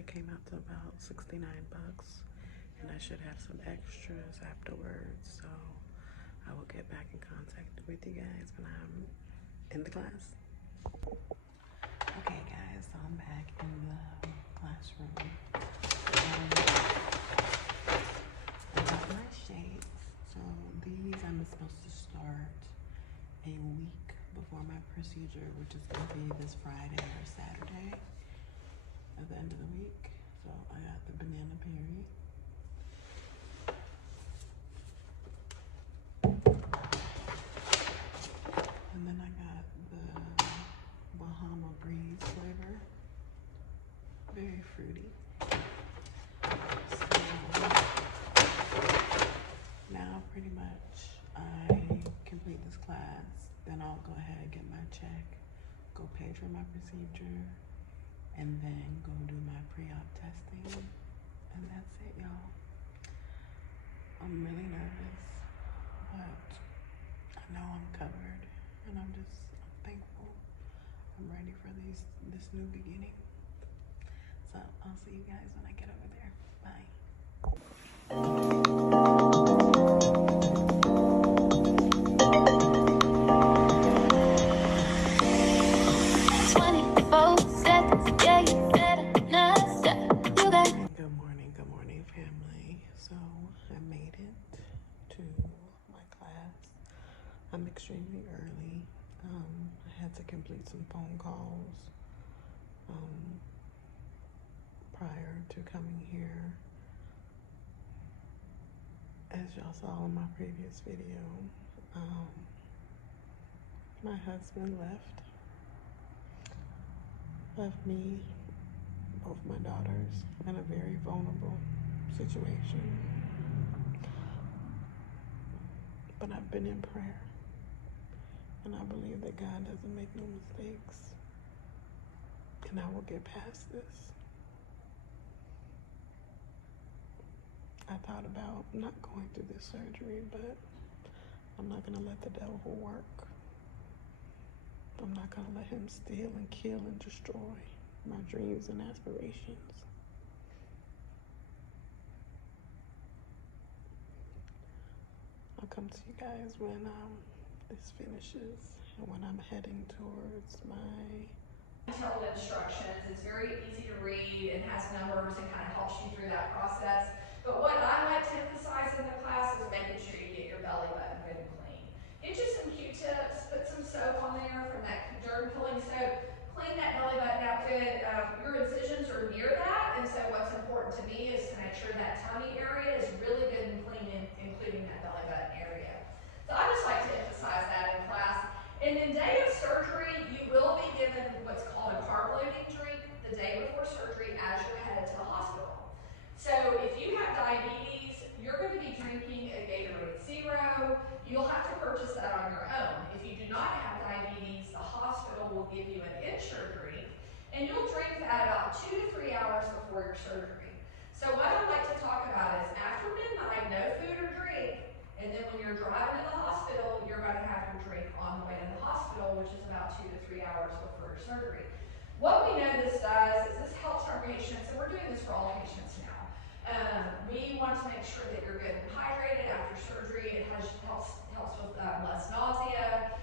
They came out to about 69 bucks, and I should have some extras afterwards. So I will get back in contact with you guys when I'm in the class. Okay guys, so I'm back in the classroom. I got my shapes. So these I'm supposed to start a week before my procedure, which is going to be this Friday or Saturday at the end of the week. So I got the banana berry. And then I got the Bahama Breeze flavor. Very fruity. So now pretty much I complete this class, then I'll go ahead and get my check, go pay for my procedure, and then go do my pre-op testing, and that's it, y'all. I'm really nervous, but I know I'm covered, and I'm thankful. I'm ready for this new beginning. So I'll see you guys when I get over there. Bye. Good morning, family. So I made it to my class. I'm extremely early. I had to complete some phone calls prior to coming here. As y'all saw in my previous video, my husband left me, both my daughters, in a very vulnerable situation. But I've been in prayer, and I believe that God doesn't make no mistakes, and I will get past this. I thought about not going through this surgery, but I'm not gonna let the devil work. I'm not gonna let him steal and kill and destroy my dreams and aspirations. I'll come to you guys when this finishes and when I'm heading towards my detailed instructions. It's very easy to read and has numbers and kind of helps you through that process. But what I like to emphasize in the class is making sure you get your belly button good and clean. Get you some Q-tips, put some soap on there from that germ killing soap. Clean that belly button out good. Your incisions are near that, and so what's important to me is to make sure that tummy area is really good and clean, including that belly button area. So I just like to emphasize that in class. And in day of surgery, you will be given what's called a carb loading drink the day before surgery as you're headed to the hospital. So if you have diabetes, you're going to be drinking a Gatorade Zero. You'll have to purchase that on your own. If you do not have diabetes, the hospital will give you an in-shirt drink, and you'll drink that about 2 to 3 hours before your surgery. So what I'd like to talk about is after midnight, no food or drink, and then when you're driving to the hospital, you're going to have your drink on the way to the hospital, which is about 2 to 3 hours before your surgery. What we know this does is this helps our patients, and we're doing this for all patients now. We want to make sure that you're good and hydrated after surgery. It helps with less nausea,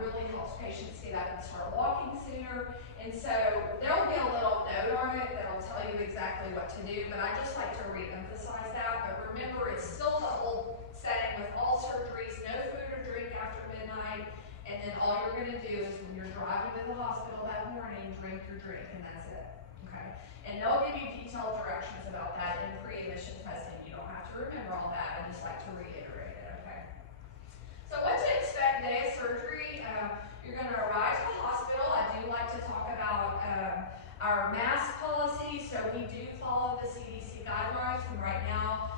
really helps patients get up and start walking sooner. And so there will be a little note on it that will tell you exactly what to do, but I just like to re-emphasize that. But remember, it's still the old setting with all surgeries, no food or drink after midnight, and then all you're going to do is when you're driving to the hospital that morning, drink your drink, and that's it. Okay? And they'll give you detailed directions about that in pre-admission testing. You don't have to remember all that. I just like to reiterate it, okay? So what to expect day of surgery? You're going to arrive to the hospital. I do like to talk about our mask policy. So we do follow the CDC guidelines, and right now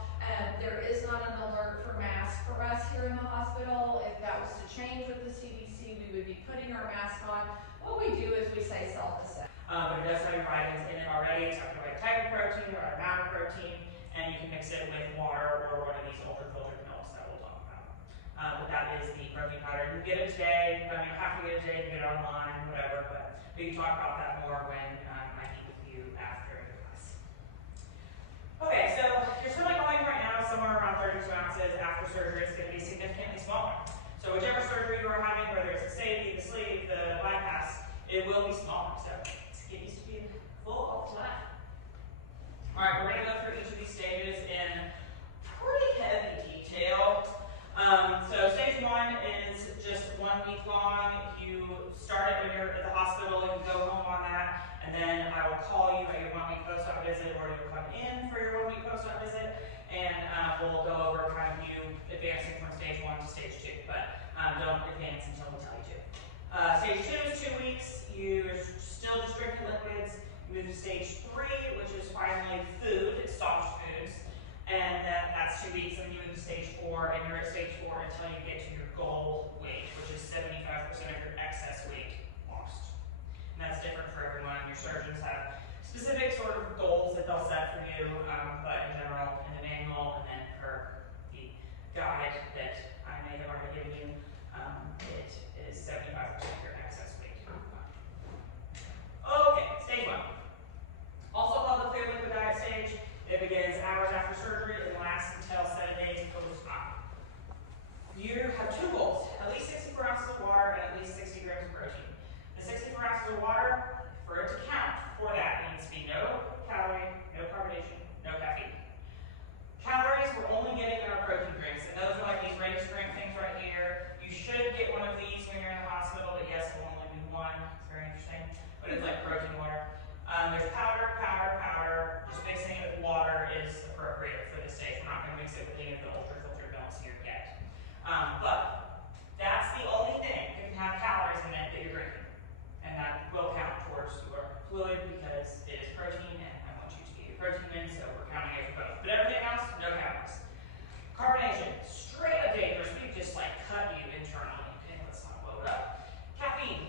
there is not an alert for masks for us here in the hospital. If that was to change with the CDC, we would be putting our mask on. What we do is we say self-assess. But it does have your vitamins in it already. It's got the right type of protein, the right amount of protein, and you can mix it with water or one of these ultra-filtered milks that we'll talk about. But that is the protein powder. You can get it today. You don't have to get it today. You can get it online, whatever. But we can talk about that more when I meet with you after the class. call you at your 1 week post-op visit, or you'll come in for your 1 week post-op visit, and we'll go over kind of you advancing from stage 1 to stage 2, but don't advance until we tell you to. Stage 2 is 2 weeks. You're still just drinking liquids. You move to stage 3, which is finally food, it's soft foods, and that's 2 weeks. And you move to stage 4, and you're at stage 4 until you get to your goal weight, which is 75% of your excess weight lost. And that's different for everyone. Your surgeons have specific sort of goals that they'll set for you, but in general, in the manual, and then per the guide that I may have already given you, it is 75% of your excess weight. Okay, stage 1. Also called the food liquid diet stage. It begins hours after surgery and lasts until 7 days post-op. You have 2 goals, at least 64 ounces of water and at least 60 grams of protein. The 64 ounces of water, for it to count for that, needs to be no calorie, no carbonation, no caffeine. Calories we're only getting in our protein drinks, and those are like these ready to drink things right here. You should get one of these when you're in the hospital, but yes, we'll only do one. It's very interesting, but it's like protein water. There's powder. Just mixing it with water is appropriate for this stage. We're not going to mix it with any of the ultra-filtered milks here yet. But that's the only thing that can have calories in it that you're drinking. And that will count towards your fluid because it is protein, and I want you to get your protein in, so we're counting it for both. But everything else, no calories. Carbonation, straight up dangerous. We just like cut you internally. Okay, let's not blow it up. Caffeine,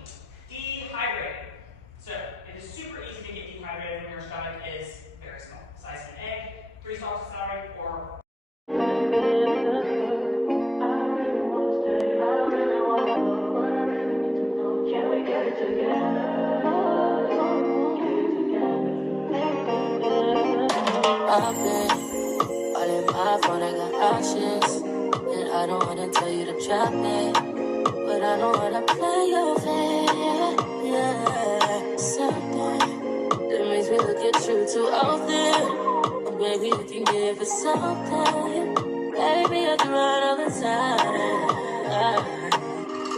dehydrated. So it is super easy to get dehydrated when your stomach is very small. Size of an egg, 3 stalks of celery, or can we get it together? I've been all in my phone, I got options, and I don't wanna tell you to drop it, but I don't wanna play your fair. Yeah, something that makes me look at you too often. But baby, you can give it something. Baby, I can run all the time.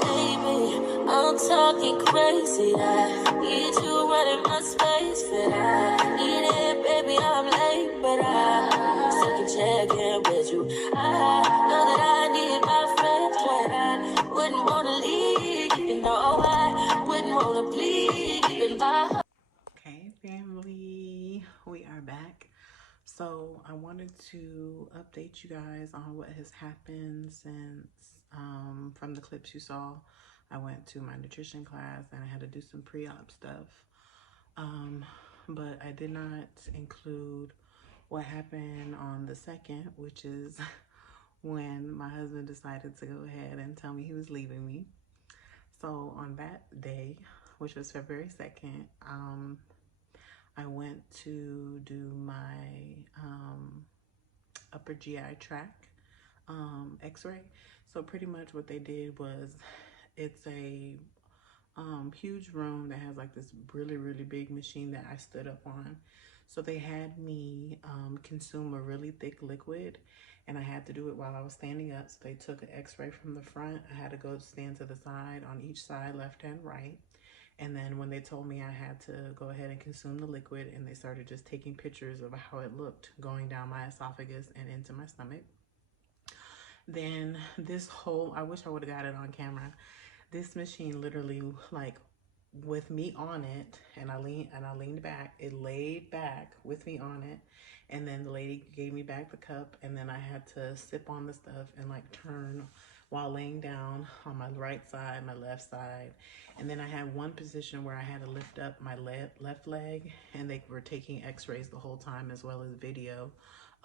Baby, I'm talking crazy. I need you running my space, but I need it, baby. I'm late, but I still can check in with you. I know that I need my friends when I wouldn't wanna leave. You know I wouldn't wanna bleed even by. Okay, family, we are back. So I wanted to update you guys on what has happened since from the clips you saw. I went to my nutrition class and I had to do some pre-op stuff, but I did not include what happened on the 2nd, which is when my husband decided to go ahead and tell me he was leaving me. So on that day, which was February 2nd, I went to do my upper GI tract x-ray. So pretty much what they did was, it's a huge room that has like this really big machine that I stood up on. So they had me consume a really thick liquid, and I had to do it while I was standing up. So they took an x-ray from the front. I had to go stand to the side, on each side, left and right. And then when they told me I had to go ahead and consume the liquid, and they started just taking pictures of how it looked going down my esophagus and into my stomach. Then this whole, I wish I would have got it on camera. This machine literally, like, with me on it, and I leaned back, it laid back with me on it, and then the lady gave me back the cup, and then I had to sip on the stuff and like turn while laying down on my right side, my left side. And then I had one position where I had to lift up my left leg, and they were taking x-rays the whole time, as well as video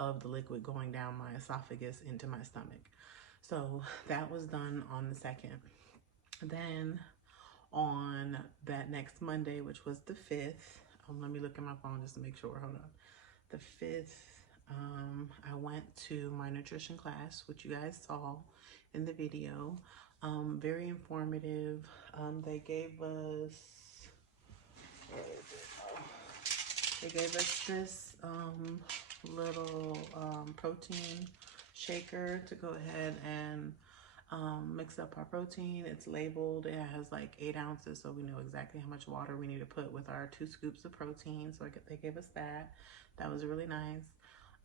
of the liquid going down my esophagus into my stomach. So that was done on the 2nd. Then on that next Monday, which was the 5th, let me look at my phone just to make sure, hold on. The 5th, I went to my nutrition class, which you guys saw in the video. Very informative. They gave us, this little protein shaker to go ahead and mixed up our protein. It's labeled. It has like 8 ounces, so we know exactly how much water we need to put with our 2 scoops of protein. So they gave us that. That was really nice.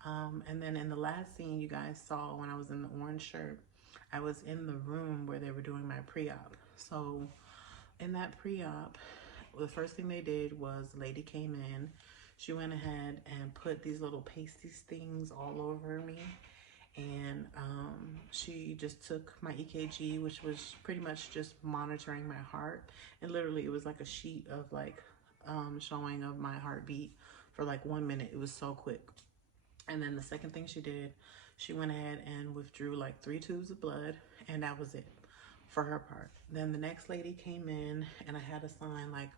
And then in the last scene you guys saw when I was in the orange shirt, I was in the room where they were doing my pre-op. So in that pre-op, the first thing they did was the lady came in. She went ahead and put these little pasty things all over me. And she just took my EKG, which was pretty much just monitoring my heart. And literally it was like a sheet of like showing of my heartbeat for like 1 minute. It was so quick. And then the second thing she did, she went ahead and withdrew like 3 tubes of blood, and that was it for her part. Then the next lady came in and I had to sign like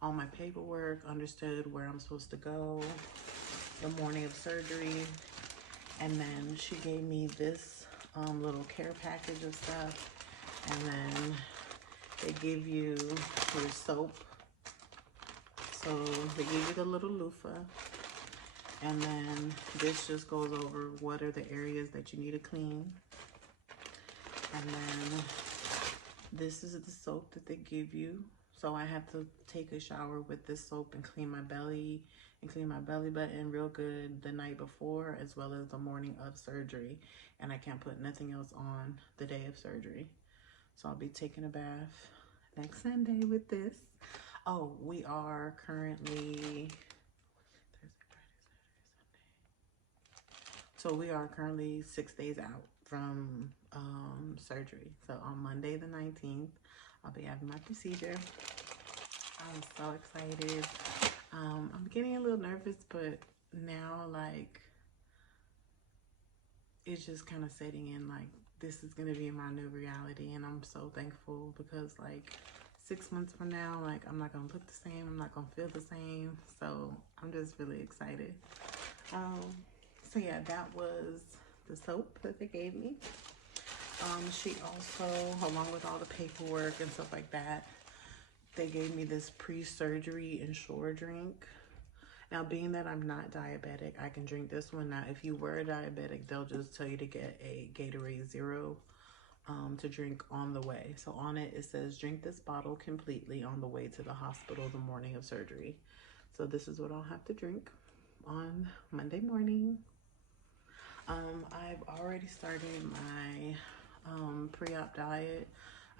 all my paperwork, understood where I'm supposed to go the morning of surgery. And then she gave me this little care package of stuff. And then they give you your soap. So they give you the little loofah. And then this just goes over what are the areas that you need to clean. And then this is the soap that they give you. So I have to take a shower with this soap and clean my belly and clean my belly button real good the night before, as well as the morning of surgery. And I can't put nothing else on the day of surgery. So I'll be taking a bath next Sunday with this. Oh, we are currently So we are currently 6 days out from surgery. So on Monday the 19th, I'll be having my procedure. I'm so excited. I'm getting a little nervous, but now like it's just kind of setting in like this is gonna be my new reality, and I'm so thankful because like 6 months from now, like I'm not gonna look the same, I'm not gonna feel the same. So I'm just really excited. So yeah, that was the soap that they gave me. She also, along with all the paperwork and stuff like that, they gave me this pre-surgery Ensure drink. Now, being that I'm not diabetic, I can drink this one. Now, if you were diabetic, they'll just tell you to get a Gatorade Zero to drink on the way. So on it, it says, drink this bottle completely on the way to the hospital the morning of surgery. So this is what I'll have to drink on Monday morning. I've already started my pre-op diet.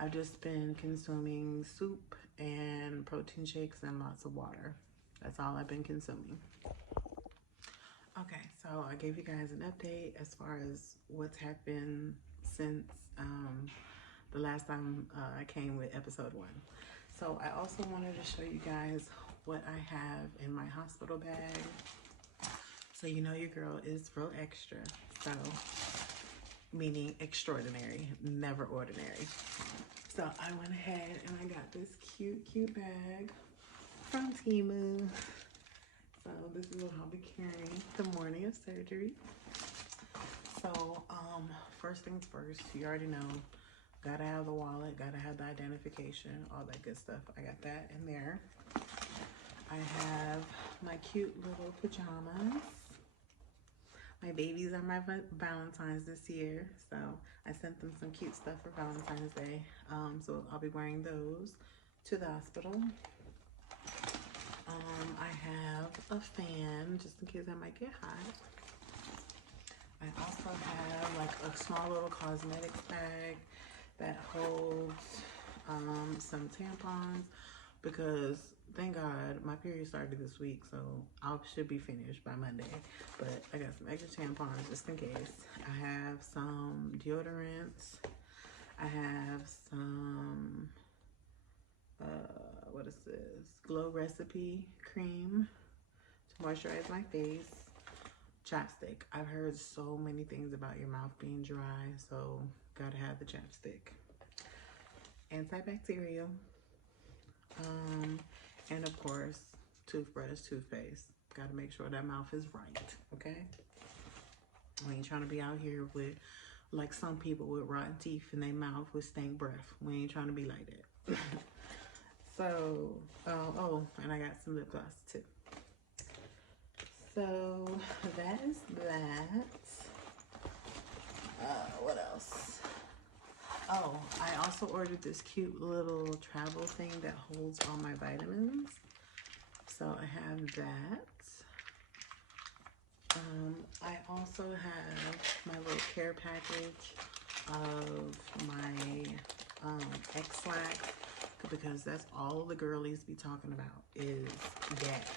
I've just been consuming soup and protein shakes and lots of water. That's all I've been consuming. Okay, so I gave you guys an update as far as what's happened since the last time I came with episode 1. So I also wanted to show you guys what I have in my hospital bag. So you know your girl is real extra, so meaning extraordinary, never ordinary. So I went ahead and I got this cute bag from Temu. So this is what I'll be carrying the morning of surgery. So first things first, you already know, gotta have the wallet, gotta have the identification, all that good stuff. I got that in there. I have my cute little pajamas. My babies are my Valentine's this year, so I sent them some cute stuff for Valentine's Day. So I'll be wearing those to the hospital. I have a fan just in case I might get hot. I also have like a small little cosmetics bag that holds some tampons, because thank God my period started this week, so I should be finished by Monday. But I got some extra tampons just in case. I have some deodorants. I have some what is this? Glow Recipe cream to moisturize my face. Chapstick. I've heard so many things about your mouth being dry, so gotta have the chapstick. Antibacterial. And of course, toothbrush, toothpaste. Gotta make sure that mouth is right, okay? We ain't trying to be out here with, like some people with rotten teeth in their mouth with stank breath. We ain't trying to be like that. So, oh, and I got some lip gloss too. So that is that. What else? Oh, I also ordered this cute little travel thing that holds all my vitamins. So I have that. I also have my little care package of my X-Lax, because that's all the girlies be talking about is gas.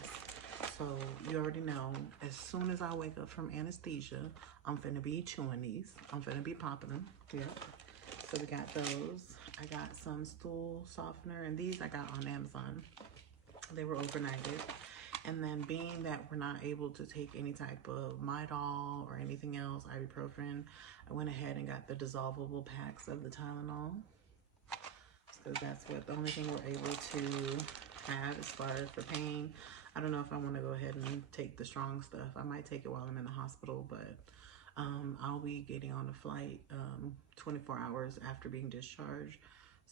So you already know, as soon as I wake up from anesthesia, I'm finna be chewing these. I'm finna be popping them. Yep. So we got those. I got some stool softener, and these I got on Amazon. They were overnighted. And then being that we're not able to take any type of Midol or anything else, ibuprofen, I went ahead and got the dissolvable packs of the Tylenol. So that's what the only thing we're able to have as far as for pain. I don't know if I want to go ahead and take the strong stuff. I might take it while I'm in the hospital, but I'll be getting on a flight 24 hours after being discharged.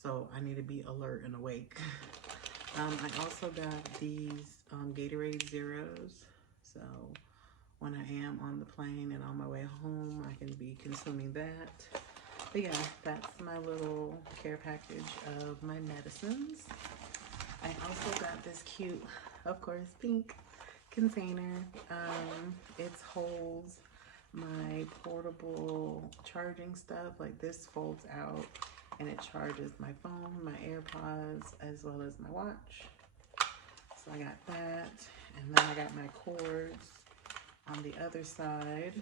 So I need to be alert and awake. I also got these Gatorade Zeros. So when I am on the plane and on my way home, I can be consuming that. But yeah, that's my little care package of my medicines. I also got this cute, of course, pink container. It holds my portable charging stuff. Like, this folds out and it charges my phone, my AirPods, as well as my watch. So I got that. And then I got my cords on the other side,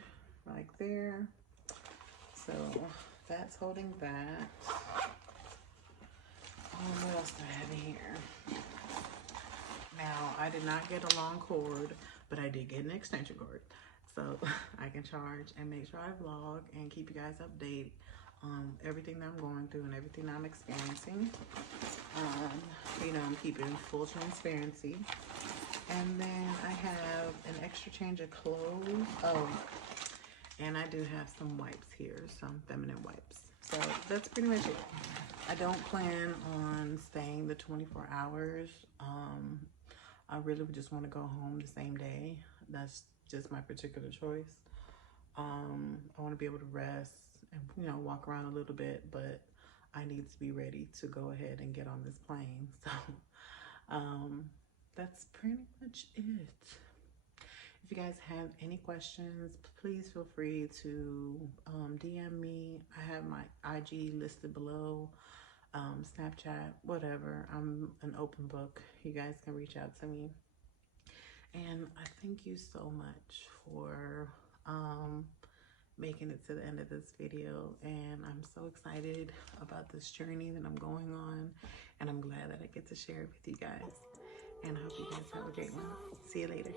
like there. So that's holding that. What else do I have in here? Now, I did not get a long cord, but I did get an extension cord. So I can charge and make sure I vlog and keep you guys updated on everything that I'm going through and everything I'm experiencing. You know, I'm keeping full transparency. And then I have an extra change of clothes. Oh, and I do have some wipes here, some feminine wipes. So that's pretty much it. I don't plan on staying the 24 hours. I really just want to go home the same day. That's just my particular choice. I want to be able to rest and, you know, walk around a little bit, but I need to be ready to go ahead and get on this plane. So that's pretty much it. If you guys have any questions, please feel free to DM me. I have my IG listed below, Snapchat, whatever. I'm an open book. You guys can reach out to me. And I thank you so much for making it to the end of this video. And I'm so excited about this journey that I'm going on. And I'm glad that I get to share it with you guys. And I hope you guys have a great one. See you later.